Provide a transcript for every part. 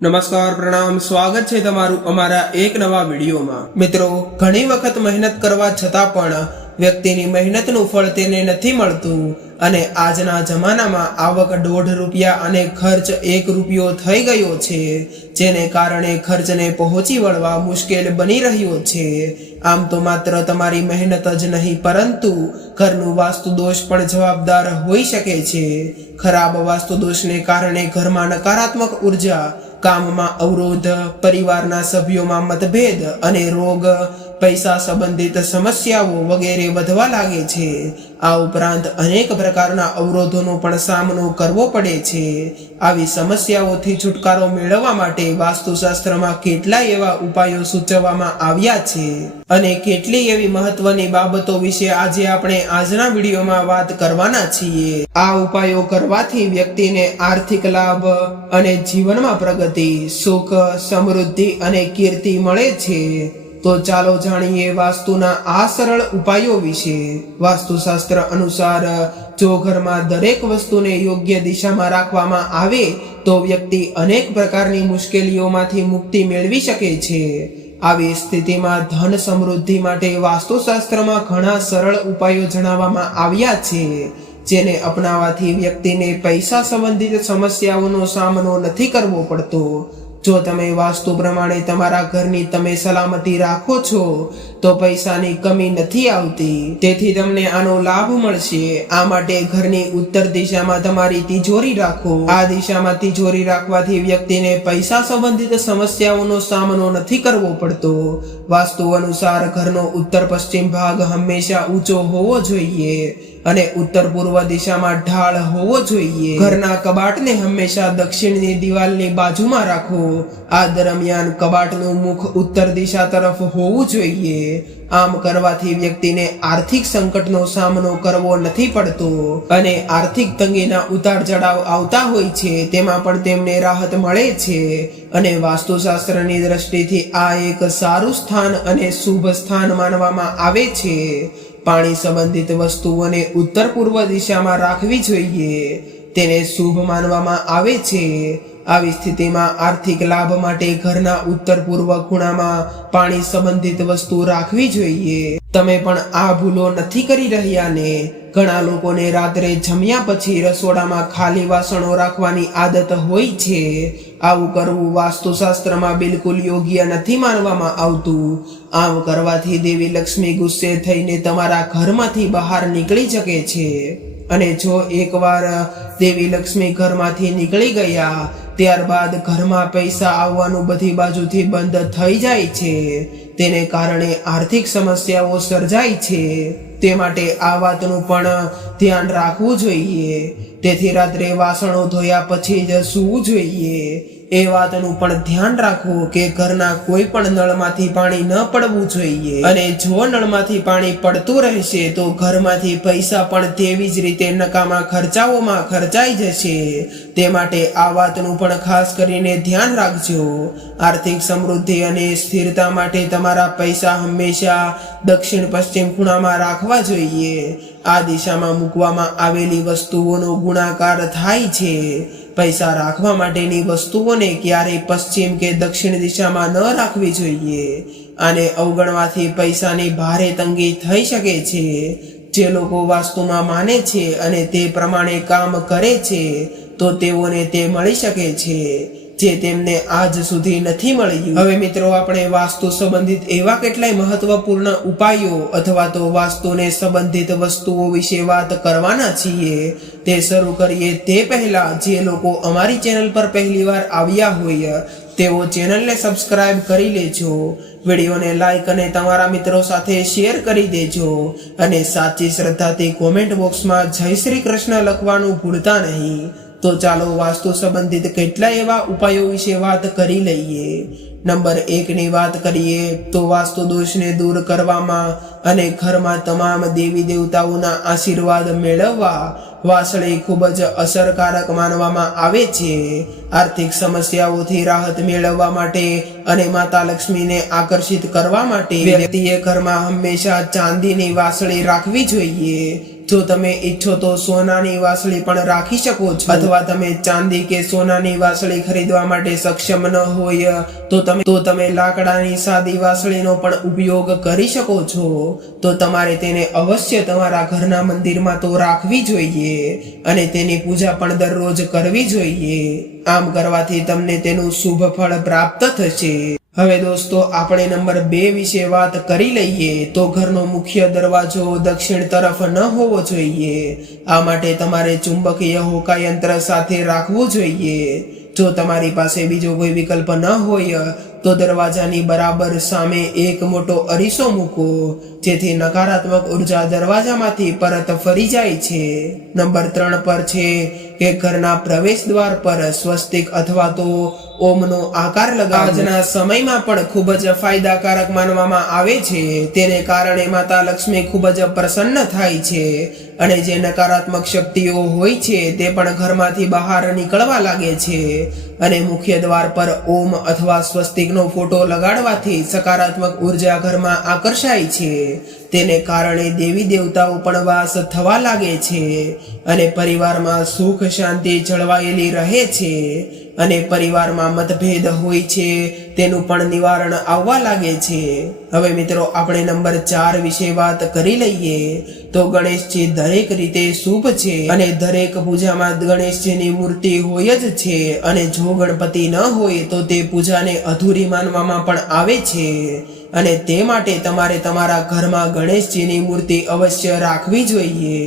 નમસ્કાર પ્રણામ સ્વાગત છે તમારું અમારા એક નવા વિડીયોમાં। મિત્રો, ઘણી વખત મહેનત કરવા છતાં પણ વ્યક્તિની મહેનતનું ફળ તેને નથી મળતું અને આજના જમાનામાં આવક 1.5 રૂપિયા અને ખર્ચ 1 રૂપિયો થઈ ગયો છે, જેને કારણે ખર્ચને પહોંચી વળવા મુશ્કેલ બની રહ્યો છે। આમ તો માત્ર તમારી મહેનત જ નહીં પરંતુ ઘરનું વાસ્તુ દોષ પણ જવાબદાર હોઈ શકે છે। ખરાબ વાસ્તુ દોષને કારણે ઘરમાં નકારાત્મક ઉર્જા, કામમાં અવરોધ, પરિવારના સભ્યોમાં મતભેદ અને રોગ, પૈસા સંબંધિત સમસ્યાઓ વગેરે વધવા લાગે છે। આ ઉપરાંત અનેક પ્રકારના અવરોધોનો પણ સામનો કરવો પડે છે। આવી સમસ્યાઓથી છુટકારો મેળવવા માટે વાસ્તુશાસ્ત્રમાં કેટલાય એવા ઉપાયો સૂચવવામાં આવ્યા છે અને કેટલી એવી મહત્વની બાબતો વિશે આજે આપણે આજના વિડીયોમાં વાત કરવાના છીએ। આ ઉપાયો કરવાથી વ્યક્તિને આર્થિક લાભ અને જીવનમાં પ્રગતિ, સુખ, સમૃદ્ધિ અને કીર્તિ મળે છે। તો ચાલો જાણીએ વાસ્તુના આ સરળ ઉપાયો વિશે। વાસ્તુશાસ્ત્ર અનુસાર જો ઘરમાં દરેક વસ્તુને યોગ્ય દિશામાં રાખવામાં આવે તો વ્યક્તિ અનેક પ્રકારની મુશ્કેલીઓમાંથી મુક્તિ મેળવી શકે છે। આવી સ્થિતિમાં ધન સમૃદ્ધિ માટે વાસ્તુશાસ્ત્રમાં ઘણા સરળ ઉપાયો જણાવવામાં આવ્યા છે, જેને અપનાવવાથી વ્યક્તિને પૈસા સંબંધિત સમસ્યાઓનો સામનો નથી કરવો પડતો। જો તમે વાસ્તુ પ્રમાણે તમારા ઘરની તમે સલામતી રાખો છો તો પૈસાની કમી નથી આવતી, તેથી તમને આનો લાભ મળશે। આ માટે ઘરની ઉત્તર દિશામાં તમારી તિજોરી રાખો। આ દિશામાં તિજોરી રાખવાથી વ્યક્તિને પૈસા સંબંધિત સમસ્યાઓનો સામનો નથી કરવો પડતો। વાસ્તુ અનુસાર ઘરનો ઉત્તર પશ્ચિમ ભાગ હંમેશા ઊંચો હોવો જોઈએ અને ઉત્તર પૂર્વ દિશામાં ઢાળ હોવો જોઈએ। ઘરના કબાટને હંમેશા દક્ષિણની દિવાલની બાજુમાં રાખો। આ દરમિયાન કબાટનું મુખ ઉત્તર દિશા તરફ હોવું જોઈએ। આમ કરવાથી વ્યક્તિને આર્થિક સંકટનો સામનો કરવો નથી પડતો અને આર્થિક તંગીના ઉતાર ચઢાવ આવતા હોય છે તેમાં પણ તેમને રાહત મળે છે અને વાસ્તુશાસ્ત્રની દ્રષ્ટિથી આ એક સારું સ્થાન અને શુભ સ્થાન માનવામાં આવે છે। પાણી સંબંધિત વસ્તુઓને ઉત્તર પૂર્વ દિશામાં રાખવી જોઈએ, તેને શુભ માનવામાં આવે છે। આવી સ્થિતિમાં આર્થિક લાભ માટે ઘરના ઉત્તર પૂર્વ ખૂણામાં પાણી સંબંધિત વસ્તુ રાખવી જોઈએ। તમે પણ આ ભૂલો નથી કરી રહ્યા ને? ઘણા લોકોને રાત્રે જમ્યા પછી રસોડામાં ખાલી વાસણો રાખવાની આદત હોય છે। આવું કરવું વાસ્તુશાસ્ત્રમાં બિલકુલ યોગ્ય નથી માનવામાં આવતું। આમ કરવાથી દેવી લક્ષ્મી ગુસ્સે થઈને તમારા ઘરમાંથી બહાર નીકળી શકે છે અને જો એકવાર દેવી લક્ષ્મી ઘરમાંથી નીકળી ગયા ત્યારબાદ ઘરમાં પૈસા આવવાનું બધી બાજુથી બંધ થઈ જાય છે, તેને કારણે આર્થિક સમસ્યાઓ સર્જાય છે। તે માટે આ વાતનું પણ ધ્યાન રાખવું જોઈએ। તેથી રાત્રે વાસણો ધોયા પછી જ સૂવું જોઈએ। એ વાતનું પણ ધ્યાન રાખો કે ઘરના કોઈ પણ નળમાંથી પાણી ન પડવું જોઈએ અને જો નળમાંથી પાણી પડતું રહેશે તો ઘરમાંથી પૈસા પણ તેવી જ રીતે નકામા ખર્ચાઓમાં ખર્ચાઈ જશે। તે માટે આ વાતનું પણ ખાસ કરીને ધ્યાન રાખજો। આર્થિક સમૃદ્ધિ અને સ્થિરતા માટે તમારા પૈસા હંમેશા દક્ષિણ પશ્ચિમ ખૂણામાં રાખવા જોઈએ। આ દિશામાં મૂકવામાં આવેલી વસ્તુઓનો ગુણાકાર થાય છે। પૈસા રાખવા માટેની વસ્તુઓને ક્યારેય પશ્ચિમ કે દક્ષિણ દિશામાં ન રાખવી જોઈએ। આને અવગણવાથી પૈસાની ભારે તંગી થઈ શકે છે। જે લોકો વાસ્તુમાં માને છે અને તે પ્રમાણે કામ કરે છે તો તેઓને તે મળી શકે છે જે તેમને આજ સુધી નથી મળ્યું। હવે મિત્રો, આપણે વાસ્તુ સંબંધિત એવા કેટલાય મહત્વપૂર્ણ ઉપાયો અથવા તો વાસ્તુને સંબંધિત વસ્તુઓ વિશે વાત કરવાના છીએ। તે શરૂ કરીએ તે પહેલા જે લોકો અમારી ચેનલ પર પહેલીવાર આવ્યા હોય તેઓ ચેનલને સબસ્ક્રાઇબ કરી લેજો, વિડીયોને લાઈક અને તમારા મિત્રો સાથે શેર કરી દેજો અને સાચી શ્રદ્ધાથી કોમેન્ટ બોક્સમાં જય શ્રી કૃષ્ણ લખવાનું ભૂલતા નહીં। તો ચાલો વાસ્તુ સંબંધિત કેટલાય એવા ઉપાયો વિશે વાત કરી લઈએ। નંબર 1 ની વાત કરીએ તો વાસ્તુ દોષને દૂર કરવામાં અને ઘરમાં તમામ દેવી દેવતાઓના આશીર્વાદ મેળવવા વાસળી ખૂબ જ અસરકારક માનવામાં આવે છે। આર્થિક સમસ્યાઓથી રાહત મેળવવા માટે અને માતા લક્ષ્મીને આકર્ષિત કરવા માટે વ્યક્તિએ ઘરમાં હંમેશા ચાંદીની વાસળી રાખવી જોઈએ। જો તમે ઈચ્છો તો સોનાની વાસળી પણ રાખી શકો છો, અથવા તમે ચાંદી કે સોનાની વાસળી ખરીદવા માટે સક્ષમ ન હોય તો તમે લાકડાની સાદી વાસળીનો પણ ઉપયોગ કરી શકો છો. તો તમારે તેને અવશ્ય તમારા ઘરના મંદિરમાં તો રાખવી જોઈએ અને તેની પૂજા પણ દરરોજ કરવી જોઈએ. આમ કરવાથી તમને તેનું શુભ ફળ પ્રાપ્ત થશે. હવે દોસ્તો, આપણે નંબર 2 વિશે વાત કરી લઈએ. તો ઘરનો મુખ્ય દરવાજો દક્ષિણ તરફ ન હોવો જોઈએ. આ માટે તમારે ચુંબકીય હોકાયંત્ર સાથે રાખવું જોઈએ. જો તમારી પાસે બીજો કોઈ વિકલ્પ ન હોય તો દરવાજાની બરાબર સામે એક મોટો અરીસો મૂકો, જેથી નકારાત્મક ઉર્જા દરવાજામાંથી પરત ફરી જાય છે. નંબર 3 પર છે કે ઘરના પ્રવેશ દ્વાર પર સ્વસ્તિક અથવા તો ઓમનો આકાર લગાવવો. આજના સમયમાં પણ ખૂબ જ ફાયદાકારક માનવામાં આવે છે. તેને કારણે માતા લક્ષ્મી ખૂબ જ પ્રસન્ન થાય છે અને જે નકારાત્મક શક્તિઓ હોય છે તે પણ ઘરમાંથી બહાર નીકળવા લાગે છે. અને મુખ્ય દ્વાર પર ઓમ અથવા સ્વસ્તિકનો ફોટો લગાડવાથી સકારાત્મક ઉર્જા ઘરમાં આકર્ષાય છે. તેને કારણે દેવી દેવતાઓ પણ વાસ થવા લાગે છે અને પરિવારમાં સુખ શાંતિ જળવાયેલી રહે છે. અને પરિવારમાં મતભેદ હોય છે તેનું પણ નિવારણ આવવા લાગે છે. હવે મિત્રો, આપણે નંબર 4 વિશે વાત કરી લઈએ. તો ગણેશજી દરેક રીતે શુભ છે અને દરેક પૂજામાં ગણેશજીની મૂર્તિ હોય જ છે. અને જો ગણપતિ ન હોય તો તે પૂજાને અધૂરી માનવામાં પણ આવે છે. અને તે માટે તમારે તમારા ઘરમાં ગણેશજીની મૂર્તિ અવશ્ય રાખવી જોઈએ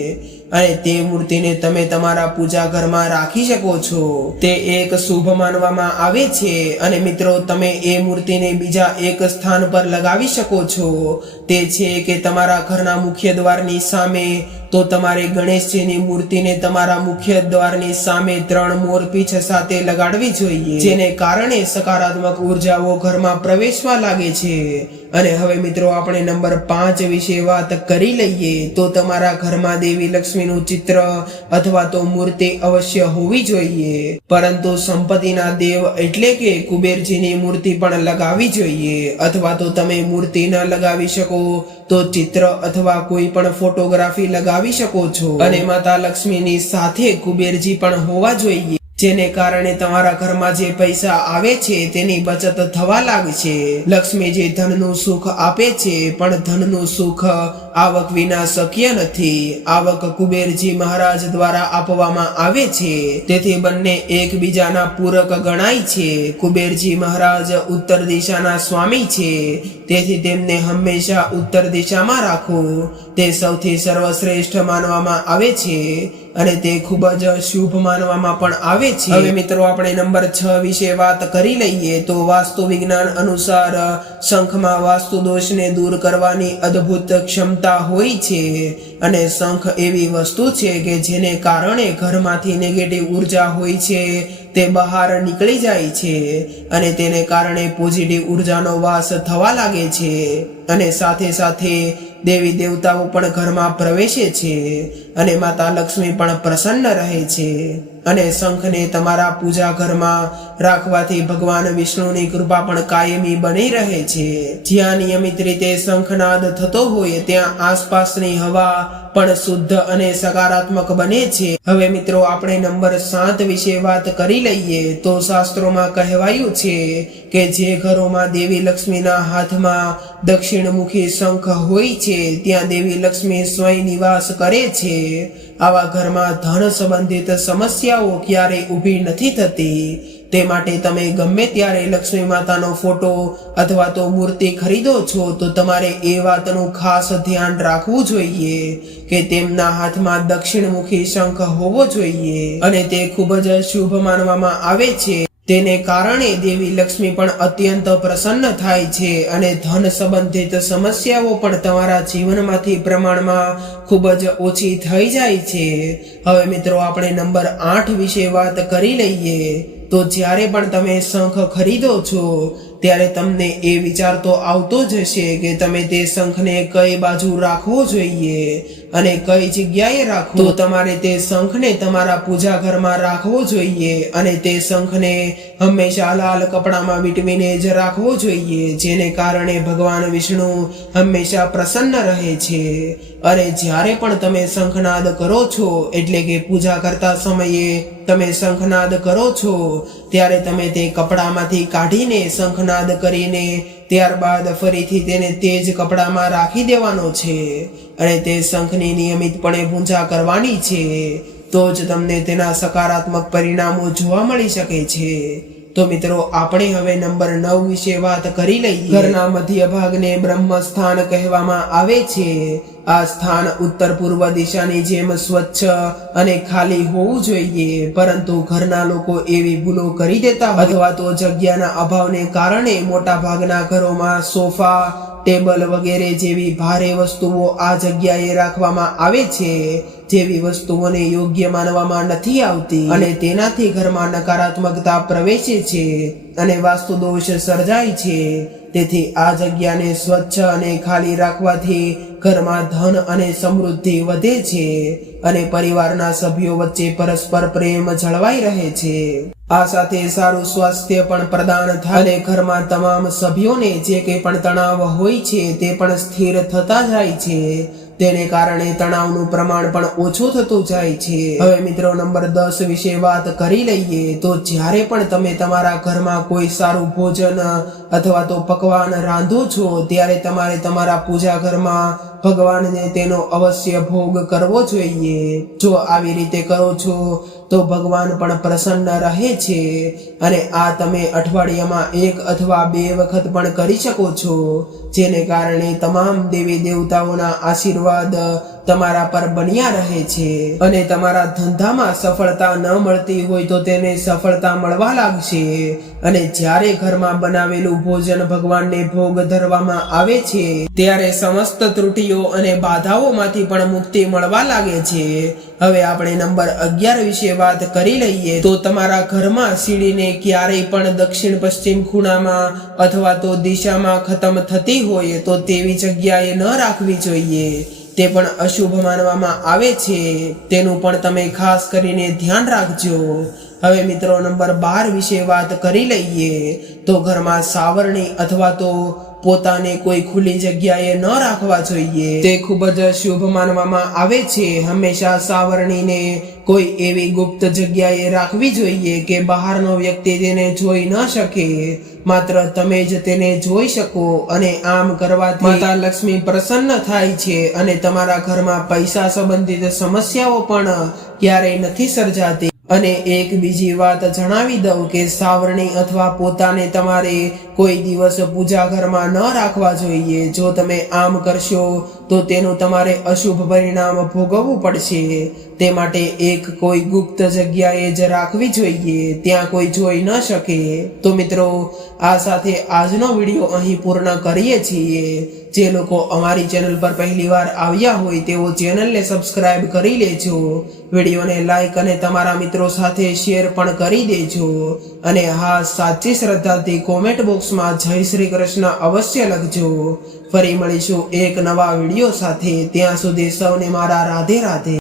અને તે મૂર્તિને તમે તમારા પૂજા ઘરમાં રાખી શકો છો. તે એક શુભ માનવામાં આવે છે. અને મિત્રો, તમે એ મૂર્તિને બીજા એક સ્થાન પર લગાવી શકો છો. તે છે કે તમારા ઘરના મુખ્ય દ્વારની સામે. તો તમારે ગણેશજીની મૂર્તિને તમારા મુખ્ય દ્વારની સામે 3 મોરપીંછ સાથે લગાડવી જોઈએ, જેને કારણે સકારાત્મક ઉર્જાઓ ઘરમાં પ્રવેશવા લાગે છે. અને હવે મિત્રો, આપણે નંબર 5 વિશે વાત કરી લઈએ. તો તમારા ઘરમાં દેવી લક્ષ્મીનું ચિત્ર અથવા તો મૂર્તિ અવશ્ય હોવી જોઈએ, પરંતુ સંપત્તિના દેવ એટલે કે કુબેરજીની મૂર્તિ પણ લગાવવી જોઈએ. અથવા તો તમે મૂર્તિ ન લગાવી શકો તો ચિત્ર અથવા કોઈ પણ ફોટોગ્રાફી લગાવી શકો છો. અને માતા લક્ષ્મીની સાથે કુબેરજી પણ હોવા જોઈએ, જેને કારણે તમારા ઘરમાં જે પૈસા આવે છે તેની બચત થવા લાગશે. લક્ષ્મીજી ધનનું સુખ આપે છે, પણ ધનનું સુખ આવક વિના શક્ય નથી. આવક કુબેરજી મહારાજ દ્વારા આપવામાં આવે છે, તેથી બંને એકબીજાના પૂરક ગણાય છે. કુબેરજી મહારાજ ઉત્તર દિશાના સ્વામી છે, તેથી તેમને હંમેશા ઉત્તર દિશામાં રાખો. તે સૌથી સર્વશ્રેષ્ઠ માનવામાં આવે છે અને તે ખૂબ જ શુભ માનવામાં પણ આવે છે. હવે મિત્રો, આપણે નંબર 6 વિશે વાત કરી લઈએ. તો વાસ્તુ વિજ્ઞાન અનુસાર શંખમાં વાસ્તુ દોષને દૂર કરવાની અદ્ભુત ક્ષમતા હોય છે. અને શંખ એવી વસ્તુ છે કે જેને કારણે ઘરમાંથી નેગેટિવ ઉર્જા હોય છે તે બહાર નીકળી જાય છે અને તેને કારણે પોઝિટિવ ઉર્જાનો વાસ થવા લાગે છે. અને સાથે સાથે દેવી દેવતાઓ પણ ઘરમાં પ્રવેશે છે અને માતા લક્ષ્મી પણ પ્રસન્ન રહે છે. અને શંખને તમારા પૂજા ઘરમાં રાખવાથી ભગવાન વિષ્ણુની કૃપા પણ કાયમી બની રહે છે. જ્યાં નિયમિત રીતે શંખનાદ થતો હોય ત્યાં આસપાસની હવા પણ શુદ્ધ અને સકારાત્મક બને છે. હવે મિત્રો, આપણે નંબર 7 વિશે વાત કરી લઈએ. તો શાસ્ત્રોમાં કહેવાયું છે કે જે ઘરોમાં દેવી લક્ષ્મીના હાથમાં દક્ષિણમુખી શંખ હોય છે ત્યાં દેવી લક્ષ્મી સ્વયં નિવાસ કરે છે. આવા ઘરમાં ધન સંબંધિત સમસ્યાઓ ક્યારેય ઊભી નથી થતી. તે માટે તમે ગમે ત્યારે લક્ષ્મી માતાનો ફોટો અથવા તો મૂર્તિ ખરીદો છો તો તમારે એ વાતનું ખાસ ધ્યાન રાખવું જોઈએ કે તેમના હાથમાં દક્ષિણમુખી શંખ હોવો જોઈએ. અને તે ખૂબ જ શુભ માનવામાં આવે છે. તેને કારણે દેવી લક્ષ્મી પણ અત્યંત પ્રસન્ન થાય છે અને ધન સંબંધિત સમસ્યાઓ પણ તમારા જીવનમાંથી પ્રમાણમાં ખૂબ જ ઓછી થઈ જાય છે. હવે મિત્રો, આપણે નંબર 8 વિશે વાત કરી લઈએ. તો જ્યારે પણ તમે શંખ ખરીદો છો ત્યારે તમને એ વિચાર તો આવતો જ હશે કે તમે તે શંખને કઈ બાજુ રાખવો જોઈએ અને કઈ જગ્યાએ રાખવો, તો તમારે તે શંખને તમારા પૂજા ઘરમાં રાખવો જોઈએ અને તે શંખને હંમેશા લાલ કપડામાં વીંટવીને જ રાખવો જોઈએ, જેને કારણે ભગવાન વિષ્ણુ હંમેશા પ્રસન્ન રહે છે. અને જ્યારે પણ તમે શંખનાદ કરો છો એટલે કે પૂજા કરતા સમયે તમે શંખનાદ કરો છો ત્યારે તમે તે કપડામાંથી કાઢીને શંખનાદ કરીને ત્યારબાદ ફરીથી તેને તે જ કપડામાં રાખી દેવાનો છે અને તે શંખની નિયમિતપણે પૂજા કરવાની છે. તો જ તમને તેના સકારાત્મક પરિણામો જોવા મળી શકે છે. તો મિત્રો આપણે હવે નંબર 9 વિશે વાત કરી લઈએ. ઘરના મધ્ય ભાગને બ્રહ્મસ્થાન કહેવામાં આવે છે. આ સ્થાન ઉત્તર પૂર્વ દિશાની જેમ સ્વચ્છ અને ખાલી હોવું જોઈએ, પરંતુ ઘરના લોકો એવી ભૂલો કરી દેતા અથવા તો જગ્યાના અભાવને કારણે મોટા ભાગના ઘરોમાં સોફા, ટેબલ વગેરે જેવી ભારે વસ્તુઓ આ જગ્યાએ રાખવામાં આવે છે, જેવી વસ્તુઓને યોગ્ય માનવામાં નથી આવતી અને તેનાથી ઘરમાં નકારાત્મકતા પ્રવેશે છે અને વાસ્તુ દોષ સર્જાય છે. તેથી આ જગ્યાને સ્વચ્છ અને ખાલી રાખવાથી ઘરમાં ધન અને સમૃદ્ધિ વધે છે અને પરિવારના સભ્યો વચ્ચે પરસ્પર પ્રેમ જળવાઈ રહે છે. આ સાથે સારું સ્વાસ્થ્ય પણ પ્રદાન થાય અને ઘરમાં તમામ સભ્યોને જે કંઈ પણ તણાવ હોય છે તે પણ સ્થિર થતા જાય છે. તેને કારણે તણાવનું પ્રમાણ પણ ઓછું થતું જાય છે. હવે મિત્રો નંબર 10 વિશે વાત કરી લઈએ. તો જ્યારે પણ તમે તમારા ઘરમાં કોઈ સારું ભોજન અથવા તો પકવાન રાંધો છો ત્યારે તમારે તમારા પૂજા ઘરમાં ભગવાનને તેનો અવશ્ય ભોગ કરવો જોઈએ. જો આવી રીતે કરો છો તો ભગવાન પણ પ્રસન્ન રહે છે અને આ તમે અઠવાડિયામાં 1 અથવા 2 વખત પણ કરી શકો છો, જેને કારણે તમામ દેવી દેવતાઓના આશીર્વાદ તમારા પર બન્યા રહે છે અને તમારા ધંધામાં સફળતા ન મળતી હોય તો તેને સફળતા મળવા લાગશે. અને જ્યારે ઘરમાં બનાવેલું ભોજન ભગવાનને ભોગ ધરવામાં આવે છે ત્યારે સમસ્ત ત્રુટિઓ અને બાધાઓમાંથી પણ મુક્તિ મળવા લાગે છે. હવે આપણે નંબર 11 વિશે વાત કરી લઈએ. તો તમારા ઘરમાં સીડીને ક્યારેય પણ દક્ષિણ પશ્ચિમ ખૂણામાં અથવા તો દિશામાં ખતમ થતી હોય તો તેવી જગ્યાએ ન રાખવી જોઈએ. તે પણ અશુભ માનવામાં આવે છે. તેનું પણ તમે ખાસ કરીને ધ્યાન રાખજો. હવે મિત્રો નંબર 12 વિશે વાત કરી લઈએ. તો ઘરમાં સાવરણી અથવા તો પોતાને કોઈ ખુલ્લી જગ્યાએ ન રાખવા જોઈએ. તે ખૂબ જ શુભ માનવામાં આવે છે. હંમેશા સાવરણીને કોઈ એવી ગુપ્ત જગ્યાએ રાખવી જોઈએ કે બહારનો વ્યક્તિ તેને જોઈ ન શકે, માત્ર તમે જ તેને જોઈ શકો. અને આમ કરવાથી માતા લક્ષ્મી પ્રસન્ન થાય છે અને તમારા ઘરમાં પૈસા સંબંધિત સમસ્યાઓ પણ ક્યારેય નથી સર્જાતી. અને એક બીજી વાત જણાવી દઉં કે સાવરણી અથવા પોતાને તમારે કોઈ દિવસ પૂજા ઘરમાં ન રાખવા જોઈએ. જો તમે આમ કરશો તો તેનું તમારે અશુભ પરિણામ ભોગવવું પડશે. તે માટે એક કોઈ ગુપ્ત જગ્યાએ જ રાખવી જોઈએ, ત્યાં કોઈ જોઈ ન શકે. તો મિત્રો આ સાથે આજનો વિડીયો અહીં પૂર્ણ કરીએ છીએ. જે લોકો અમારી ચેનલ પર પહેલીવાર આવ્યા હોય તેઓ ચેનલને સબસ્ક્રાઇબ કરી લેજો, વિડીયોને લાઈક અને તમારા મિત્રો સાથે શેર પણ કરી દેજો. અને હા, સાચી શ્રદ્ધાથી કોમેન્ટ બોક્સમાં જય શ્રી કૃષ્ણ અવશ્ય લખજો. ફરી મળીશું એક નવા વિડીયો સાથે. ત્યાં સુધી સૌને મારા રાધે રાધે.